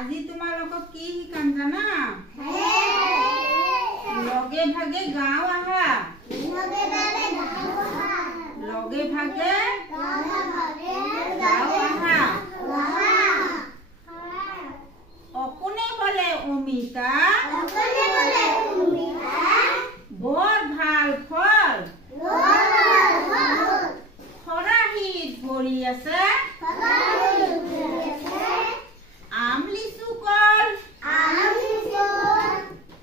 আজি তোমালোকক কি শিকাম জানা? লগে ভাগে গাঁও আহা। লগে ভাগে গাঁও আহা। অকনে বলে অমিতা বৰ ভাল ফল। খৰাহিত ভৰি আছে আম লিচু কল।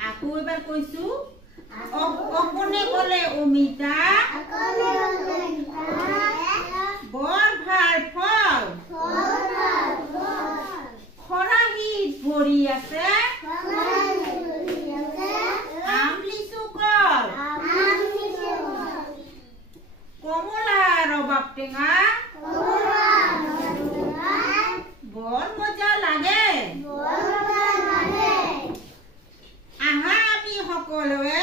আকৌ এবাৰ কৈছো, অকনে বলে অমিতা বৰ ভাল ফল। খৰাহিত ভৰি আছে আম লিচু কল। কমলা ৰবাব টেঙা বৰ মজা লাগে। আহা আমি সকলোৱে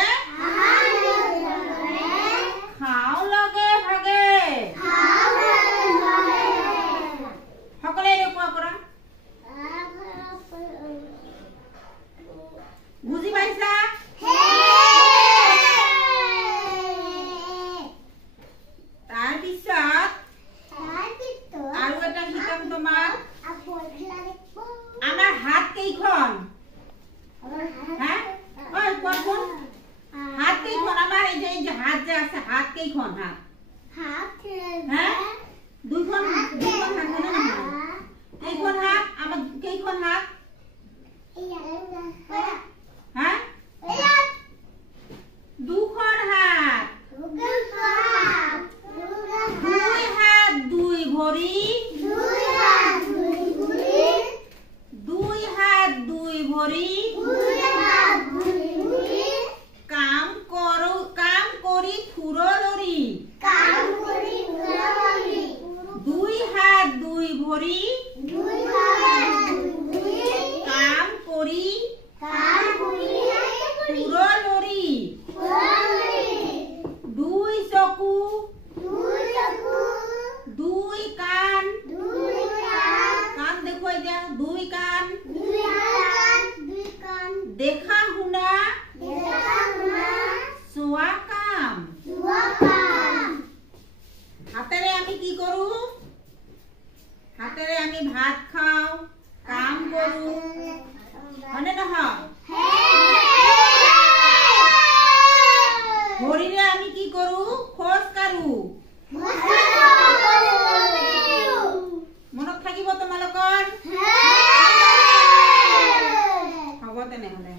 খাও লগে ভাগে। সকলোৱে কোৱা কৰা। বুজি পাইছা? তাৰপিছত আৰু এটা শিকাম তোমাক। আমাৰ হাত কেইখন? হাত কেইখন? আমাৰ এই যে হাত যে আছে, হাত কেইখন? দুইখন হাত হয়নে নহয়? কেইখন হাত? আমাৰ কেইখন হাত? দুখন হাত। দুই হাত দুই ভৰি। দুই হাত দুই ভৰি কাম কৰি ফুৰলৰি। দুই হাত দুই ভৰি কাম কৰি ফুৰলৰি। দুই চকু দুই কাণ। কাণ দেখুৱাই দিয়া। দুই কাণ দেখা শুনা চোৱা কাম। হাতেৰে আমি কি কৰো? হাতেৰে আমি ভাত খাওঁ, কাম কৰো, হয়নে নহয়? ভৰিৰে আমি কি কৰো? খোজ কাঢ়ো। মনত থাকিব তোমালোকৰ? হ'ব তেনেহলে।